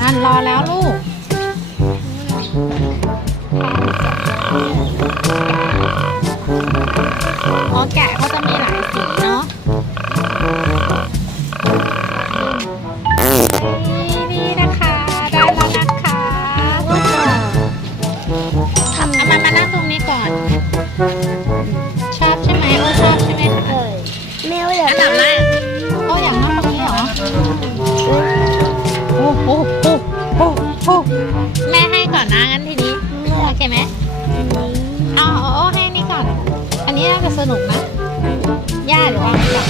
นั่นรอแล้วลูก อ๋อแกะเขาจะมีหลายสีเนาะ สนุกนะย่าหรือวางไว้ก่อน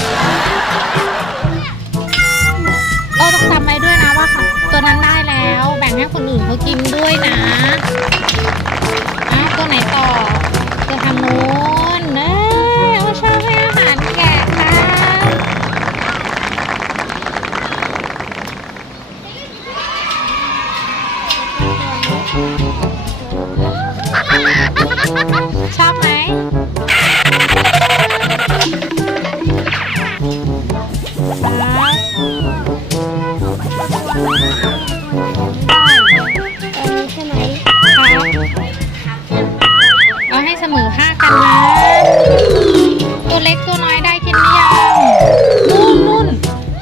โอ้ต้องจำไว้ด้วยนะว่าค่ะตัวนั้นได้แล้ว แบ่งให้คนอื่นเขากินด้วยนะอะตัวไหนต่อตัวทางโน้น ให้เสมอภาคกันนะ ตัวเล็กตัวน้อยได้กินหรือยังนู่นนู่น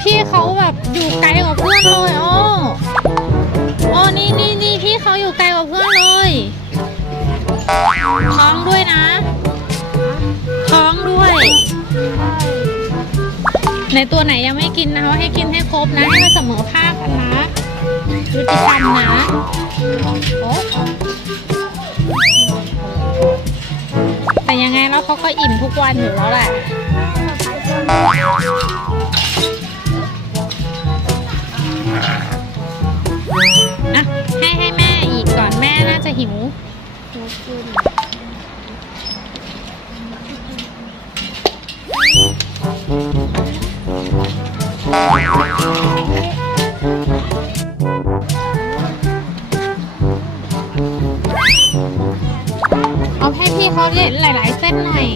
พี่เขาแบบอยู่ไกลกว่าเพื่อนเลยโอ้โอ้นี่นี่นี่พี่เขาอยู่ไกลกว่าเพื่อนเลยท้องด้วยนะท้องด้วยในตัวไหนยังไม่กินนะคะให้กินให้ครบนะให้มันเสมอภาคกันนะยุติธรรมนะโอ้ งแล้วเขาก็อิ่มทุกวันอยู่แล้วแหละอะให้ให้แม่อีกก่อนแม่น่าจะหิวเอา เขาเล่นหลาย ๆ เส้นหน่อย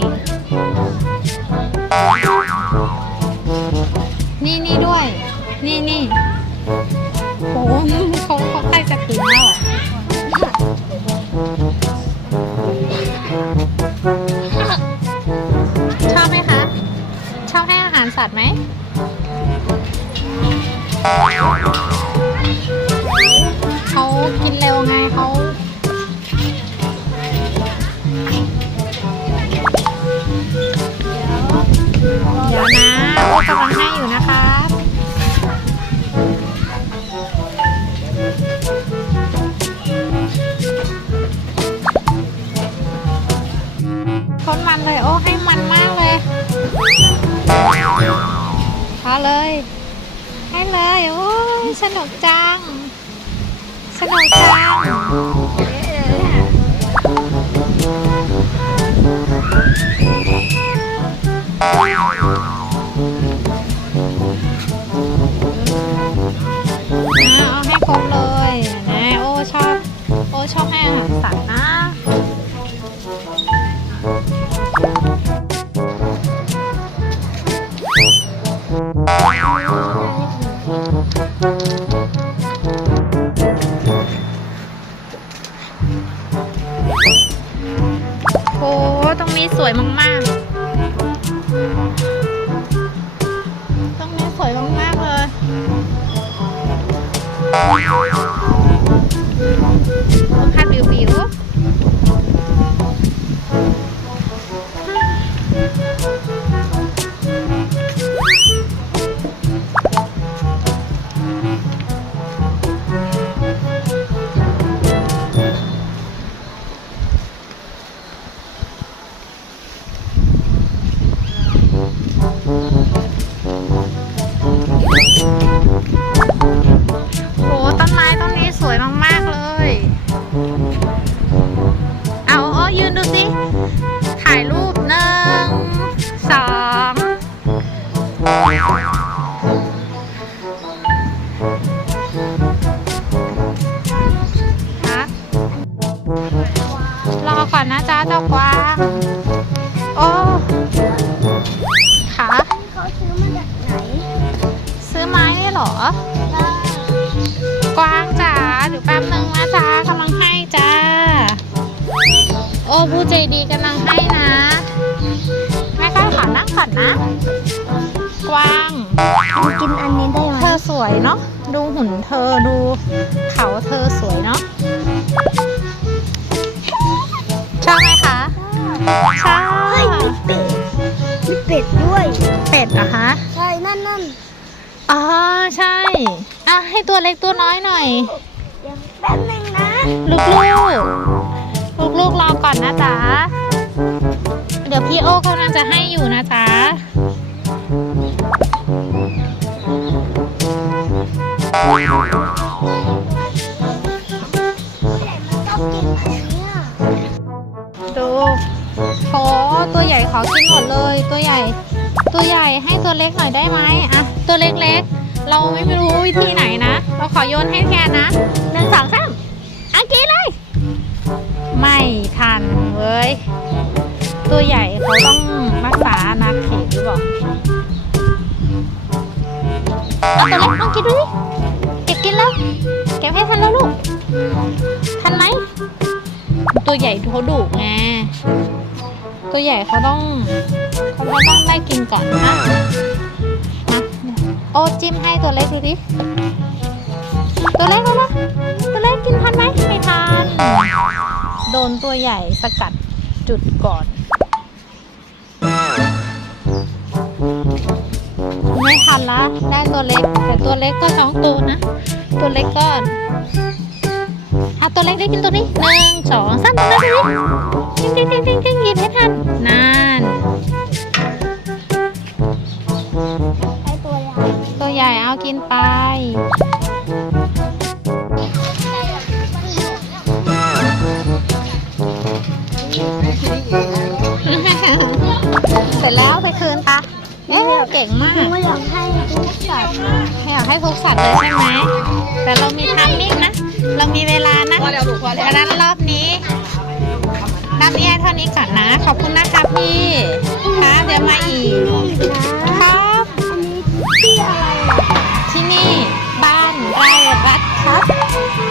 นุกจัง สนุกจังเอาให้ครบเลย รอก่อนนะจ๊ะดอกกวางโอ้ขาเขาซื้อมาจากไหน ซื้อไม้เหรอ กวางจ๋าเดี๋ยวแป๊บนึงนะจ๊ะกำลังให้จ้า โอ้ผู้ใจดีกำลังให้นะ แม่ใก็ขอนั่งก่อนนะ กินอันนี้ได้ไหมเธอสวยเนาะดูหุ่นเธอดูเขาเธอสวยเนาะชอบไหมคะชอบเฮ้ยมีเป็ดมีเป็ดด้วยเป็ดเหรอคะใช่นั่นนั่นอ๋อใช่อะให้ตัวเล็กตัวน้อยหน่อยเดี๋ยวแป๊บนึงนะลูกลูกลูกลูกๆรอก่อนนะจ๊ะเดี๋ยวพี่โอ้กำลังจะให้อยู่นะจ๊ะ ดูโหตัวใหญ่ขอกินหมดเลย ตัวใหญ่ ตัวใหญ่ให้ตัวเล็กหน่อยได้ไหมอะตัวเล็กๆ เราไม่รู้วิธีไหนนะ เราขอโยนให้แทนนะหนึ่งสองสามอังกีเลย ไม่ทันเว้ย ตัวใหญ่เขาต้องรักษาอาณาเขตหรือเปล่า ตัวเล็กลองกินดูดิเก็บกินแล้ว เก็บให้ทันแล้วลูก ทันไหม ตัวใหญ่เขาดุไง ตัวใหญ่เขาต้องเขาต้องได้กินก่อนนะโอ้จิ้มให้ตัวเล็กดูดิ ตัวเล็กแล้วนะตัวเล็กกินทันไหมไม่ทัน โดนตัวใหญ่สกัดจุดก่อน ละได้ตัวเล็ก แต่ตัวเล็กก็สองตัวนะ ตัวเล็กก็อะตัวเล็กได้กินตัวนี้หนึ่งสองสามตัวนี้ดิ้งกิ้งกิ้งกิ้งยิบให้ทันนานไอตัวใหญ่ตัวใหญ่เอากินไป ก่งมากไม่อยากให้ทุกสัตว์ไม่อยากให้ทุกสัตว์เลยใช่ไหม แต่เรามีทามมิ่งนะ เรามีเวลานะดังนั้นรอบนี้รอบนี้เท่านี้ก่อนนะ ขอบคุณนะคะพี่คะเดี๋ยวมาอีก ครับ ที่นี่บ้านไร่รัฐครับ